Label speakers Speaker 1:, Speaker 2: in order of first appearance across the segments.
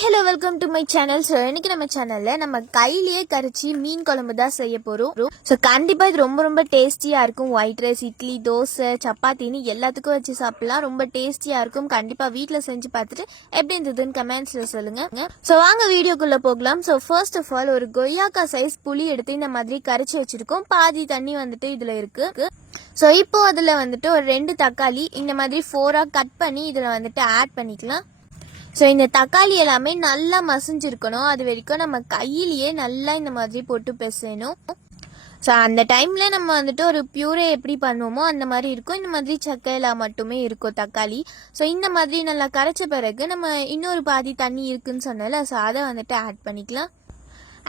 Speaker 1: Hi hello welcome to my channel so இன்னைக்கு நம்ம சேனல்ல நம்ம கையிலேயே கரைச்சி மீன் குழம்பு தான் செய்ய போறோம். ஸோ கண்டிப்பா இது ரொம்ப ரொம்ப டேஸ்டியா இருக்கும். ஒயிட் ரைஸ் இட்லி தோசை சப்பாத்தின்னு எல்லாத்துக்கும் வச்சு சாப்பிடலாம். ரொம்ப டேஸ்டியா இருக்கும். கண்டிப்பா வீட்டில் செஞ்சு பார்த்துட்டு எப்படி இருந்ததுன்னு கமெண்ட்ஸ்ல சொல்லுங்க. ஸோ வாங்க வீடியோக்குள்ள போகலாம். ஸோ ஃபர்ஸ்ட் ஆஃப் ஆல் ஒரு கொய்யாக்கா சைஸ் புளி எடுத்து இந்த மாதிரி கரைச்சி வச்சிருக்கோம். பாதி தண்ணி வந்துட்டு இதுல இருக்கு. ஸோ இப்போ அதில் வந்துட்டு ஒரு ரெண்டு தக்காளி இந்த மாதிரி ஃபோராக கட் பண்ணி இதில் வந்துட்டு ஆட் பண்ணிக்கலாம். ஸோ இந்த தக்காளி எல்லாமே நல்லா மசிஞ்சிருக்கணும். அது வரைக்கும் நம்ம கையிலேயே நல்லா இந்த மாதிரி போட்டு பிசையணும் ஸோ அந்த டைமில் நம்ம வந்துட்டு ஒரு பியூரே எப்படி பண்ணுவோமோ அந்த மாதிரி இருக்கும். இந்த மாதிரி சக்கையில மட்டுமே இருக்கும் தக்காளி. ஸோ இந்த மாதிரி நல்லா கரைச்ச பிறகு நம்ம இன்னொரு பாதி தண்ணி இருக்குன்னு சொன்னல ஸோ அதை வந்துட்டு ஆட் பண்ணிக்கலாம்.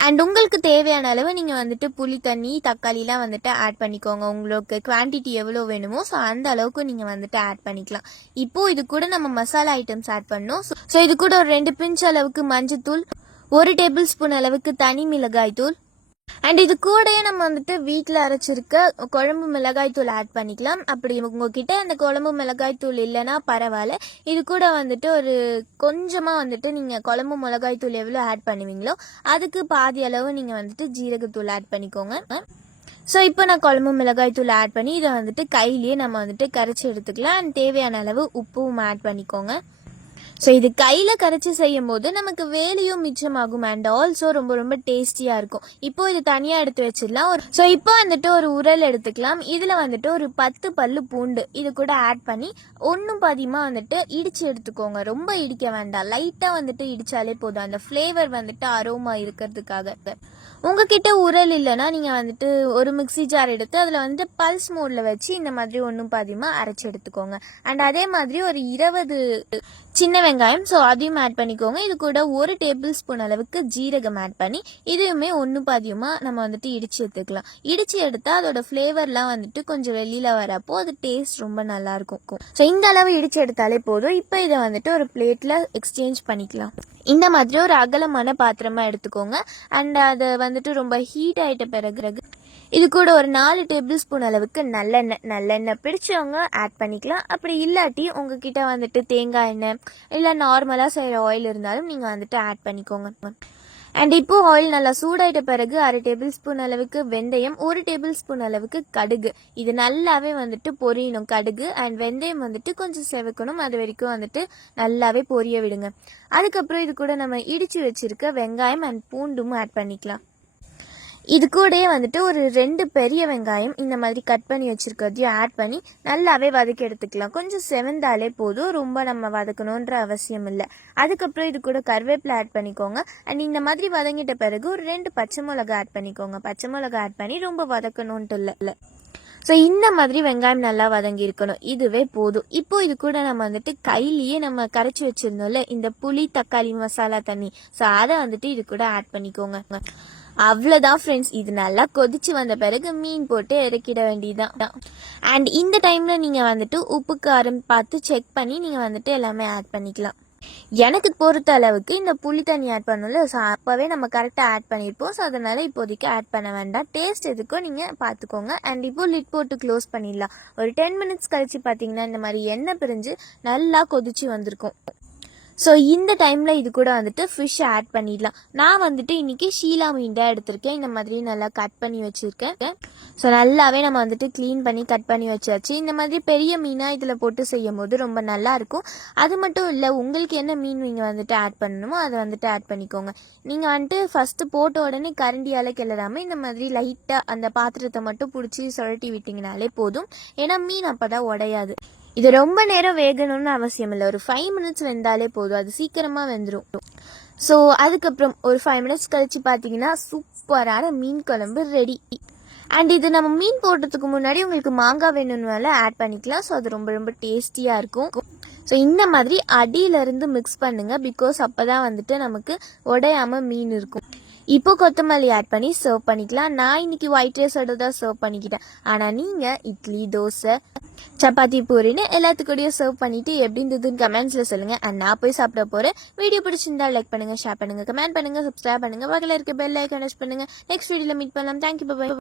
Speaker 1: அண்ட் உங்களுக்கு தேவையான அளவு நீங்கள் வந்துட்டு புளி தண்ணி தக்காளிலாம் வந்துட்டு ஆட் பண்ணிக்கோங்க. உங்களுக்கு குவான்டிட்டி எவ்வளோ வேணுமோ ஸோ அந்த அளவுக்கு நீங்கள் வந்துட்டு ஆட் பண்ணிக்கலாம். இப்போ இது கூட நம்ம மசாலா ஐட்டம்ஸ் ஆட் பண்ணோம் ஸோ இது கூட ஒரு ரெண்டு பிஞ்ச் அளவுக்கு மஞ்சத்தூள் ஒரு டேபிள் ஸ்பூன் அளவுக்கு தனி மிளகாய் தூள் அண்ட் இது கூடயே நம்ம வந்துட்டு வீட்டில் அரைச்சிருக்க குழம்பு மிளகாய் தூள் ஆட் பண்ணிக்கலாம். அப்படி உங்ககிட்ட அந்த குழம்பு மிளகாய் தூள் இல்லைன்னா பரவாயில்ல. இது கூட வந்துட்டு ஒரு கொஞ்சமாக வந்துட்டு நீங்கள் குழம்பு மிளகாய் தூள் எவ்வளோ ஆட் பண்ணுவீங்களோ அதுக்கு பாதி அளவு நீங்கள் வந்துட்டு ஜீரகத்தூள் ஆட் பண்ணிக்கோங்க. ஸோ இப்போ நான் குழம்பு மிளகாய் தூள் ஆட் பண்ணி இதை வந்துட்டு கையிலேயே நம்ம வந்துட்டு கரைச்சி எடுத்துக்கலாம். அண்ட் தேவையான அளவு உப்பும் ஆட் பண்ணிக்கோங்க. ஸோ இது கையில் கரைச்சி செய்யும் போது நமக்கு வேலையும் மிச்சமாகும் அண்ட் ஆல்சோ ரொம்ப ரொம்ப டேஸ்டியாக இருக்கும். இப்போ இது தனியாக எடுத்து வச்சிடலாம். ஒரு ஸோ இப்போ வந்துட்டு ஒரு உரல் எடுத்துக்கலாம். இதில் வந்துட்டு ஒரு பத்து பல்லு பூண்டு. இது கூட ஆட் பண்ணி ஒன்றும் பாதியமாக வந்துட்டு இடித்து எடுத்துக்கோங்க. ரொம்ப இடிக்க வேண்டாம். லைட்டாக வந்துட்டு இடித்தாலே போதும். அந்த ஃப்ளேவர் வந்துட்டு அரோமா இருக்கிறதுக்காக. உங்ககிட்ட உரல் இல்லைன்னா நீங்கள் வந்துட்டு ஒரு மிக்ஸி ஜார் எடுத்து அதில் வந்துட்டு பல்ஸ் மோடில் வச்சு இந்த மாதிரி ஒன்றும் பாதியமாக அரைச்சி எடுத்துக்கோங்க. அண்ட் அதே மாதிரி ஒரு இருபது சின்ன வெங்காயம் ஸோ அதையும் ஆட் பண்ணிக்கோங்க. இது கூட ஒரு டேபிள் ஸ்பூன் அளவுக்கு ஜீரகம் ஆட் பண்ணி இதையுமே ஒன்று பாதியமாக நம்ம வந்துட்டு இடிச்சு எடுத்துக்கலாம். இடித்து எடுத்தால் அதோட ஃப்ளேவர்லாம் வந்துட்டு கொஞ்சம் வெளியில் வரப்போ அது டேஸ்ட் ரொம்ப நல்லாயிருக்கும் ஸோ இந்த அளவு இடித்து எடுத்தாலே போதும். இப்போ இதை வந்துட்டு ஒரு பிளேட்டில் எக்ஸ்சேஞ்ச் பண்ணிக்கலாம். இந்த மாதிரி ஒரு அகலமான பாத்திரமா எடுத்துக்கோங்க. அண்ட் அதை வந்துட்டு ரொம்ப ஹீட் ஆகிட்ட பிறகு இது கூட ஒரு நாலு டேபிள் ஸ்பூன் அளவுக்கு நல்லெண்ணெய் நல்லெண்ணெய் பிடிச்சவங்க ஆட் பண்ணிக்கலாம். அப்படி இல்லாட்டி உங்ககிட்ட வந்துட்டு தேங்காய் எண்ணெய் இல்லை நார்மலாக செய்கிற ஆயில் இருந்தாலும் நீங்கள் வந்துட்டு ஆட் பண்ணிக்கோங்க. அண்ட் இப்போ ஆயில் நல்லா சூடாயிட்ட பிறகு அரை டேபிள் ஸ்பூன் அளவுக்கு வெந்தயம் ஒரு டேபிள் ஸ்பூன் அளவுக்கு கடுகு. இது நல்லாவே வந்துட்டு பொரியணும். கடுகு அண்ட் வெந்தயம் வந்துட்டு கொஞ்சம் செவக்கணும். அது வரைக்கும் வந்துட்டு நல்லாவே பொரிய விடுங்க. அதுக்கப்புறம் இது கூட நம்ம இடிச்சு வச்சிருக்க வெங்காயம் அண்ட் பூண்டும் ஆட் பண்ணிக்கலாம். இது கூடயே வந்துட்டு ஒரு ரெண்டு பெரிய வெங்காயம் இந்த மாதிரி கட் பண்ணி வச்சுருக்கிறதையும் ஆட் பண்ணி நல்லாவே வதக்கி எடுத்துக்கலாம். கொஞ்சம் செவந்தாலே போதும். ரொம்ப நம்ம வதக்கணுன்ற அவசியம் இல்லை. அதுக்கப்புறம் இது கூட கருவேப்பிலை ஆட் பண்ணிக்கோங்க. அண்ட் இந்த மாதிரி வதங்கிட்ட பிறகு ஒரு ரெண்டு பச்சை மிளகா ஆட் பண்ணிக்கோங்க. பச்சை மிளகா ஆட் பண்ணி ரொம்ப வதக்கணுன்ட்டு இல்லை. ஸோ இந்த மாதிரி வெங்காயம் நல்லா வதங்கி இருக்கணும். இதுவே போதும். இப்போ இது கூட நம்ம வந்துட்டு கையிலேயே நம்ம கரைச்சி வச்சிருந்தோம்ல இந்த புளி தக்காளி மசாலா தண்ணி. ஸோ அதை வந்துட்டு இது கூட ஆட் பண்ணிக்கோங்க. அவ்வளோதான் ஃப்ரெண்ட்ஸ் இது நல்லா கொதிச்சு வந்த பிறகு மீன் போட்டு இறக்கிட வேண்டியதுதான். அண்ட் இந்த டைமில் நீங்கள் வந்துட்டு உப்பு காரம் பார்த்து செக் பண்ணி நீங்கள் வந்துட்டு எல்லாமே ஆட் பண்ணிக்கலாம். எனக்கு பொறுத்த அளவுக்கு இந்த புளி தண்ணி ஆட் பண்ணல ஸோ அப்போவே நம்ம கரெக்டாக ஆட் பண்ணியிருப்போம் ஸோ அதனால் இப்போதைக்கு ஆட் பண்ண வேண்டாம். டேஸ்ட் எதுக்கோ நீங்கள் பார்த்துக்கோங்க. அண்ட் இப்போ லிட் போட்டு க்ளோஸ் பண்ணிடலாம். ஒரு டென் மினிட்ஸ் கழிச்சு பார்த்தீங்கன்னா இந்த மாதிரி எண்ணெய் பிரிஞ்சு நல்லா கொதிச்சு வந்திருக்கும். ஸோ இந்த டைமில் இது கூட வந்துட்டு ஃபிஷ் ஆட் பண்ணிடலாம். நான் வந்துட்டு இன்றைக்கி ஷீலா மீன் தான் எடுத்திருக்கேன். இந்த மாதிரி நல்லா கட் பண்ணி வச்சுருக்கேன். ஸோ நல்லாவே நம்ம வந்துட்டு க்ளீன் பண்ணி கட் பண்ணி வச்சாச்சு. இந்த மாதிரி பெரிய மீனாக இதில் போட்டு செய்யும் போது ரொம்ப நல்லாயிருக்கும் அது மட்டும் இல்லை உங்களுக்கு என்ன மீன் நீங்கள் வந்துட்டு ஆட் பண்ணணுமோ அதை வந்துட்டு ஆட் பண்ணிக்கோங்க. நீங்கள் வந்துட்டு ஃபஸ்ட்டு போட்ட உடனே கரண்டியால் கிளறாமல் இந்த மாதிரி லைட்டாக அந்த பாத்திரத்தை மட்டும் பிடிச்சி சுழட்டி விட்டிங்கனாலே போதும். ஏன்னா மீன் அப்போ தான் உடையாது. இது ரொம்ப நேரம் வேகணும்னு அவசியம் இல்லை. ஒரு ஃபைவ் மினிட்ஸ் வெந்தாலே போதும். அது சீக்கிரமாக வெந்துடும் ஸோ அதுக்கப்புறம் ஒரு ஃபைவ் மினிட்ஸ் கழிச்சு பார்த்தீங்கன்னா சூப்பரான மீன் குழம்பு ரெடி அண்ட் இது நம்ம மீன் போடுறதுக்கு முன்னாடி உங்களுக்கு மாங்காய் வேணும்னால ஆட் பண்ணிக்கலாம். ஸோ அது ரொம்ப ரொம்ப டேஸ்டியாக இருக்கும். ஸோ இந்த மாதிரி அடியிலேருந்து மிக்ஸ் பண்ணுங்கள் பிகாஸ் அப்போ தான் வந்துட்டு நமக்கு உடையாமல் மீன் இருக்கும். இப்போ கொத்தமல்லி ஆட் பண்ணி சர்வ் பண்ணிக்கலாம். நான் இன்னைக்கு ஒயிட் ரைஸோட தான் சர்வ் பண்ணிக்கிட்டேன். ஆனால் நீங்கள் இட்லி தோசை சப்பாத்தி பூரின்னு எல்லாத்துக்கூடயும் சர்வ் பண்ணிட்டு எப்படி இருந்ததுன்னு கமெண்ட்ஸில் சொல்லுங்கள் அண்ட் நான் போய் சாப்பிட போகிறேன் வீடியோ பிடிச்சிருந்தா லைக் பண்ணுங்கள் ஷேர் பண்ணுங்கள் கமெண்ட் பண்ணுங்கள் சப்ஸ்கிரைப் பண்ணுங்கள் பக்கத்தில் இருக்க பெல் ஐக்கன் பண்ணுங்கள் நெக்ஸ்ட் வீடியோவில் மீட் பண்ணலாம். Thank you bye